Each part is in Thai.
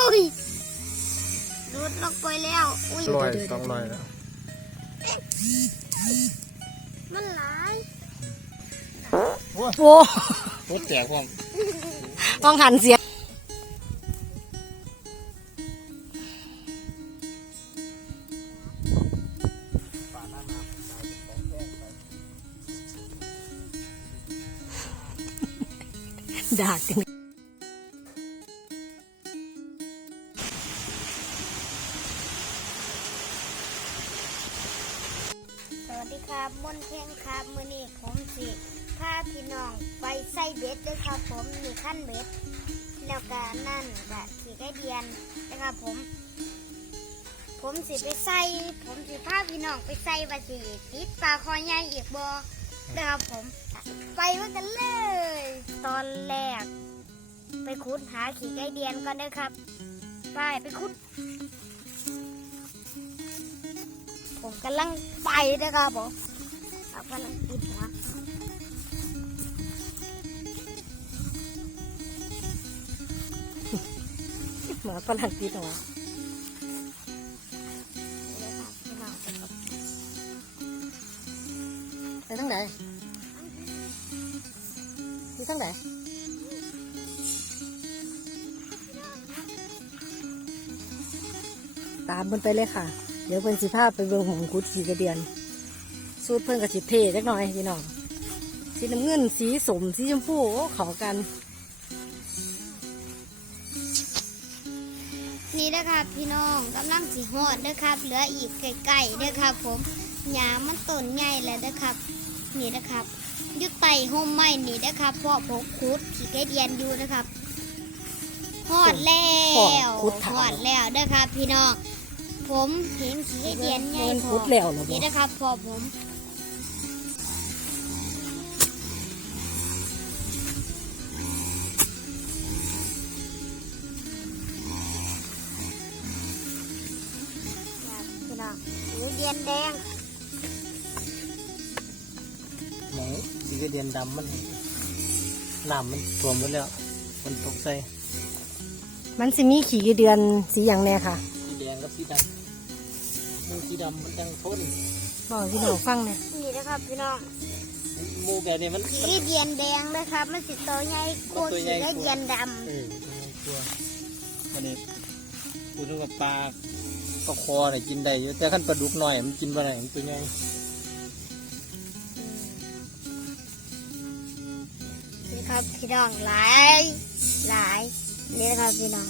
อ้ยดูดลงไปแล้วอุ้ยลอยสองลอยแล้วมันหลายโอ้โคตรแตกความต้องหันเสียงดากจัง เดียนนะครับผม ผมสิไปใส่ ผมสิพาพี่น้องไปใส่ว่าสิติดปลาคอใหญ่อีกบ่นะครับผม ไปว่ากันเลย ตอนแรก ไปขุดหาขี่ไก่เดียนก่อนนะครับ ไปไปขุด ผมกำลังไปนะครับผมเอากำลัง หัวหมาฝรั่งติดหัวเลยครับพี่น้องครับไปทั้งไหนมีทั้งไหนตามเพิ่นไปเลยค่ะ เดี๋ยวเพิ่นสิพาไปเบิ่งหงคุดสีกระเดียน สูตรเพิ่นกับสิเทจักหน่อยพี่น้องสีน้ำเงินสีสมสีชมพูโอ้เขากัน นี่นะครับพี่น้องกำลังสีหอดนะครับ เหลืออีกไก่ๆนะครับผมหยามันต้นใหญ่แล้วนะครับ นี่นะครับอยุดไต่ห่มไม้นี่นะครับเพราะผมขุดขี่ไก่เดียนอยู่นะครับหอดแล้วขุดถามหอดแล้วนะครับ พี่น้องผมเห็นขี่ไก่เดียนใหญ่เพิ่นพขุอดแล้วเหรอบ่นี่นะครับพอผม หรือเดียนแดงหมองสีกระเดียนดำมันน้ำมันท่วมหมดแล้ว มันตกใส่มันสิมีขี่กระเดือนสีอย่างแน่ค่ะ สีแดงกับสีดำหมูสีดำมันจังทนบอกให้พี่น้องฟังเนี่ยนี่นะครับพี่น้องหมูแบบนี้มันสีเดียนแดงนะครับ มันสิโตใหญ่กว่ามันตัวสีใหญ่กว่าเดียนดเออตัวมันนี่พูดถึงว่าปลา ปลาคอเนี่ยกินได้อยู่แต่ขั้นปลาดุกหน่อยมันกินบ่ได้มันตัวใหญ่ำนี่ครับพี่น้องหลายหลายนี่นะครับพี่น้อง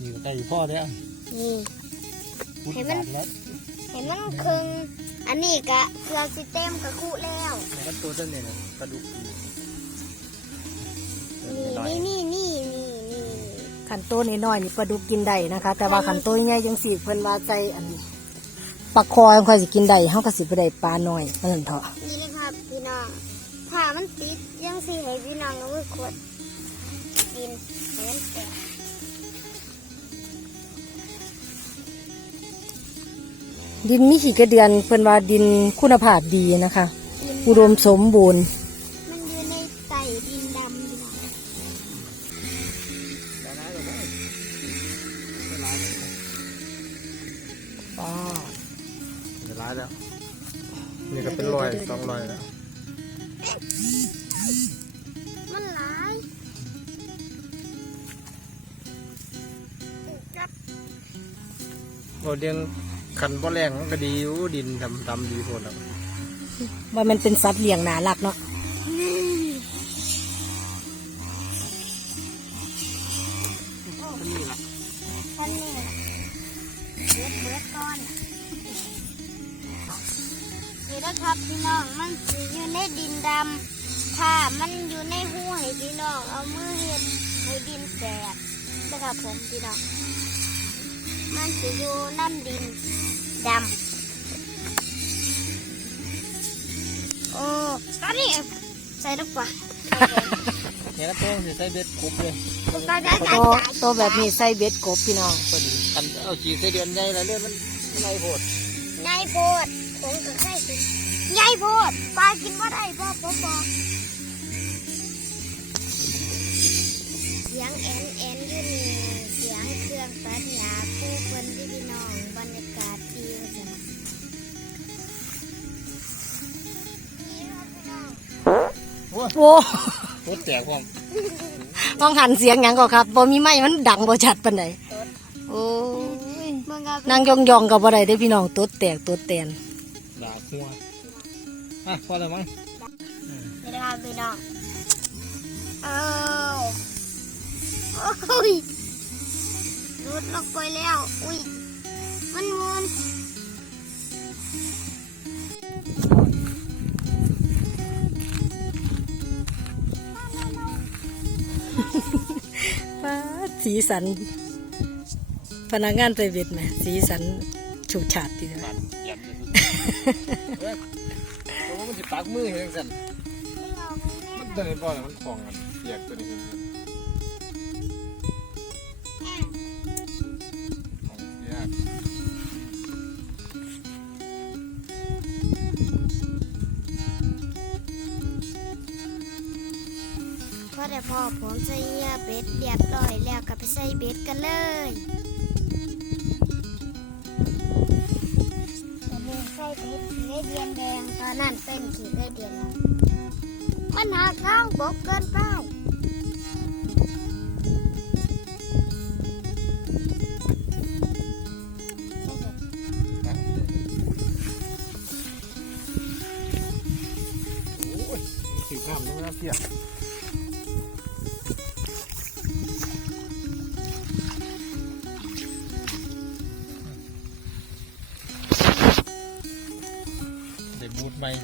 อยู่ได้อยู่พ่อเนี่ยนี่ พูดเห็นมัน บาดแล้วเห็นมันครึ่งอันนี้กะเครือสิเต็มกะคุแล้วมันตัวเท่านี้นะปลาดุกนี่นี่นี่นี่นี่ ขันโตนน้อยๆนี่ปลาดุกกินได้นะคะ แต่ว่าขันโตใหญ่ยังสีเพิ่นว่าใจอันปลาคอยังค่อยสิกินได้เฮาก็สิบ่ได้ปลาน้อยนั่นเถาะนี่นะครับพี่น้องถ้ามันติดยังสิให้พี่น้องเอาไว้ขวดกินให้มันแตกดินมีขี้กระเดือนเพิ่นว่าดินคุณภาพดีนะคะกินอุดมสมบูรณ์ มันหลายจับโอ้เลี้ยงขันบ่แรงมันก็ดีอยู่ดินดำดำดีโพดแล้วว่ามันเป็นสัตว์เลี้ยงน่ารักเนาะ นี่ นี่นะครับพี่น้อง มันสิอยู่ในดินดำถ้ามันอยู่ในหูให้พี่น้อง เอามือเห็ดให้ดินแตกนะครับผมพี่น้อง มันสิอยู่น้ำดินดำโอ้ตอนนี้ใส่ลูกปลาเนี่ยนะเพิ่งสิใส่เบ็ดกรุบเลยตาได้โตโตแบบนี้ใส่เบ็ดกบพี่น้องพอดีคันเอาจีใส่เดือนใหญ่แล้วเนี่ยมันไม่โพดใหญ่โพด ผมก็ใช่เป็นใหญ่ดปลากินว่าได้พ่อพ่อพ่อเสียงแอนแอนยู่นี่เสียงเครื่องตัดหญาผู้คนที่พี่น้องบรรยากาศดีจังโอ้โหแตกความมองหันเสียงหยังก็ครับบอมีไม้มันดังบอชัดปานหนโอ้ยนางยองๆกับบอได้เด้พี่น้องตดแตกตดเตน ด่าหัวอะพอแล้วมั้งนี่นะครับพี่น้องเอาโอ้ยรุดลงไปแล้ว อุ้ย มันมุนฟ้าดสีสัน พนักงานไปเวทไหมสีสันฉูดฉาดทีเดียวมันยั นเพราะว่ามันจะปักมือเห็นสั่นมันเดินบ่อยมันคลองกันเปียกตัวนี้เห็นสั่นของเปียกพอได้พอผมใส่เหยื่อเบ็ดเรียบร้อยแล้วก็ไปใส่เบ็ดกันเลย ได้เดียนแดงตอนนั้นเป็นขี่ได้เดียนแล้วมันหาข้างบกเกินไปถือข้ามต้องน่าเปีย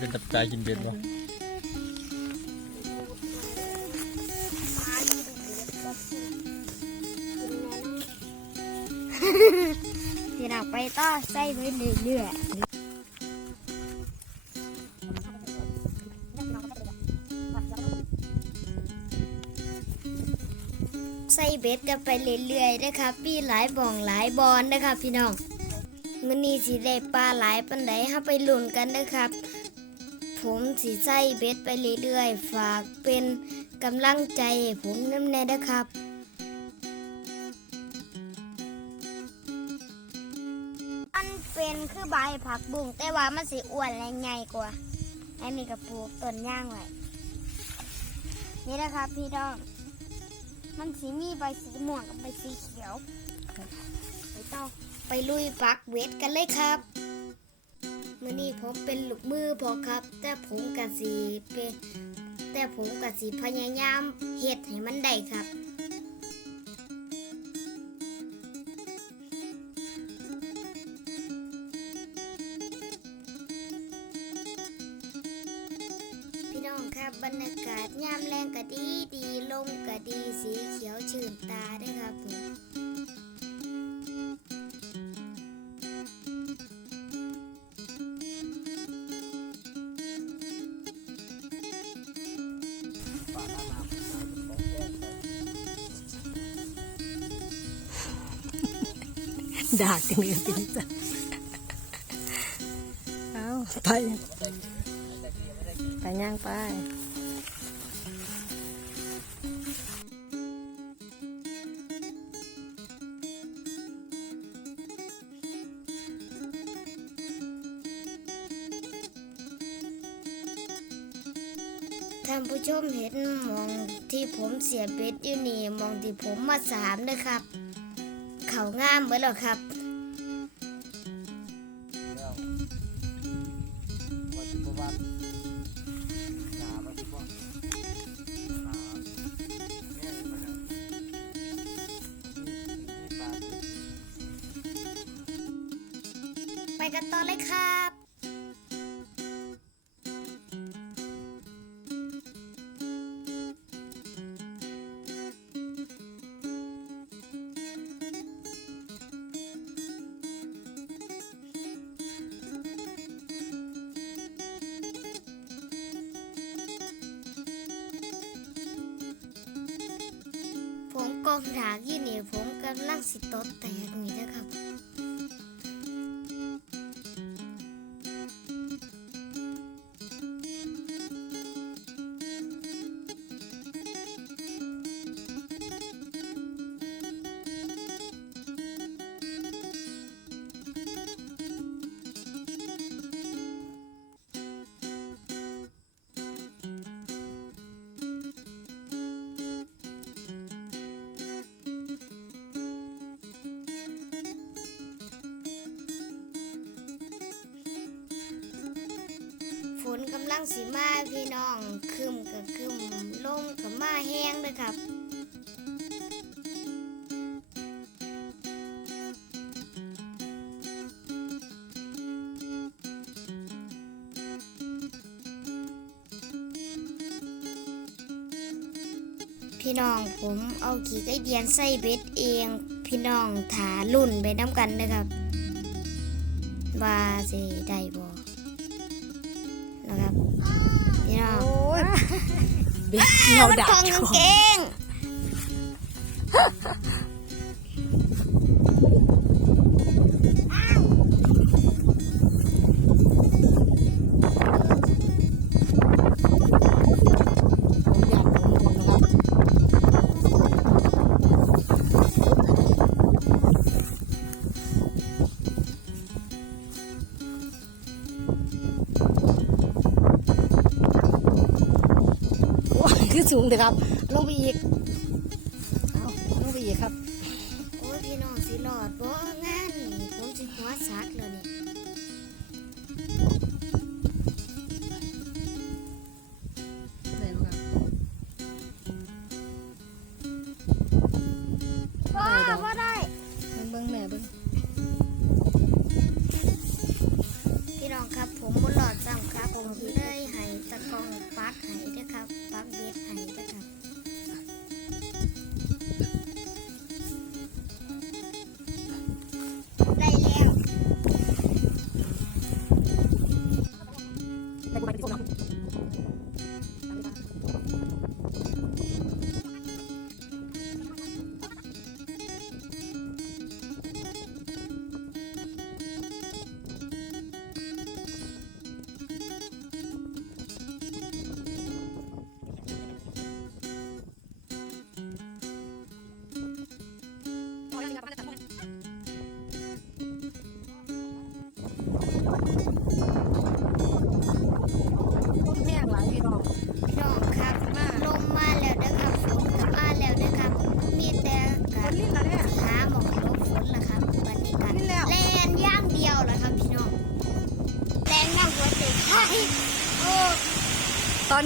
เป็นตับกายกินเบ็ดบ่ที่เราไปต่อใส่ไปเรื่อยๆใส่เบ็ดกันไปเรื่อยๆนะครับมีหลายบ่องหลายบอลนะครับพี่น้องมื้อนี้สิได้ปลาหลายปันใดเฮาไปหลุนกันนะครับ ผมสิใส่เบ็ดไปเรื่อยๆ ฝากเป็นกำลังใจให้ผมน้ำแน่นะครับมันเป็นคือใบผักบุ้งแต่ว่ามันสีอ้วนและใหญ่กว่าอันนี้กับปลูกต้นย่างไว้นี่นะครับพี่น้อง มันสีมีใบสีม่วงกับใบสีเขียว ไปต่อไปลุยปักเวทกันเลยครับ มื่อนี้ผมเป็นลูกมือพอครับ แต่ผมกะสีเป็นแต่ผมกะสีพยายามเฮ็ดให้มันได้ครับ ดากกันเลยพี่จ้ะเอาไปไปย่างไปท่านผู้ชมเห็นมองที่ผมเสียเบ็ดอยู่นี่มองที่ผมมาสามนะครับ เขางามเหมือนหรอครับแล้ววันที่ประวัติยามาที่บ่อ่าแม่ไปนะนี่ปลา ไปกันต่อเลยครับ มกองถากยี่นี่ผมกำลังสิโตดแตกนี่นะคะำลังสิมาพี่น้องคืมกับคืมลมกับมาแห้งเลยครับพี่น้องผมเอาขี่ไก่เดียนใส่เบ็ดเอง พี่น้องถาลุ่นไปน้ำกันนะครับ ว่าสิได้บ่ นะครับพี่น้องโอ้ยเบ็ดเกี่ยวมันดักของกางเกง สูงเถอะครับ ลงไปอีก แต่กู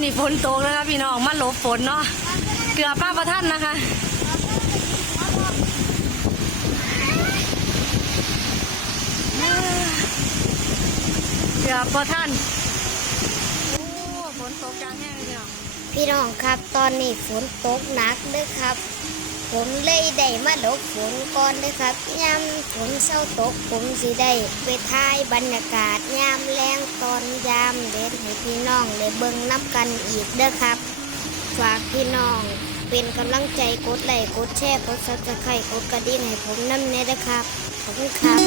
นี่ฝนตกแล้วครับพี่น้องมาหลบฝนเนาะเกือบป้าประท่านนะคะเกือบประท่านโอ้ฝนตกกลางแห้งเลยพี่น้องครับตอนนี้ฝนตกหนักเด้อครับ ผมเลยได้มาหลบฝนก่อนเด้อครับยามฝนเศร้าตกผมสิได้ไปถ่ายบรรยากาศยามแรงตอนยามเด็ดให้พี่น้องได้เบิ่งนับกันอีกเด้อครับ ฝากพี่น้องเป็นกำลังใจกดไลค์กดแชร์กดซับสไครต์กดกระดิ่งให้ผมน้ำเนยนะครับขอบคุณครับ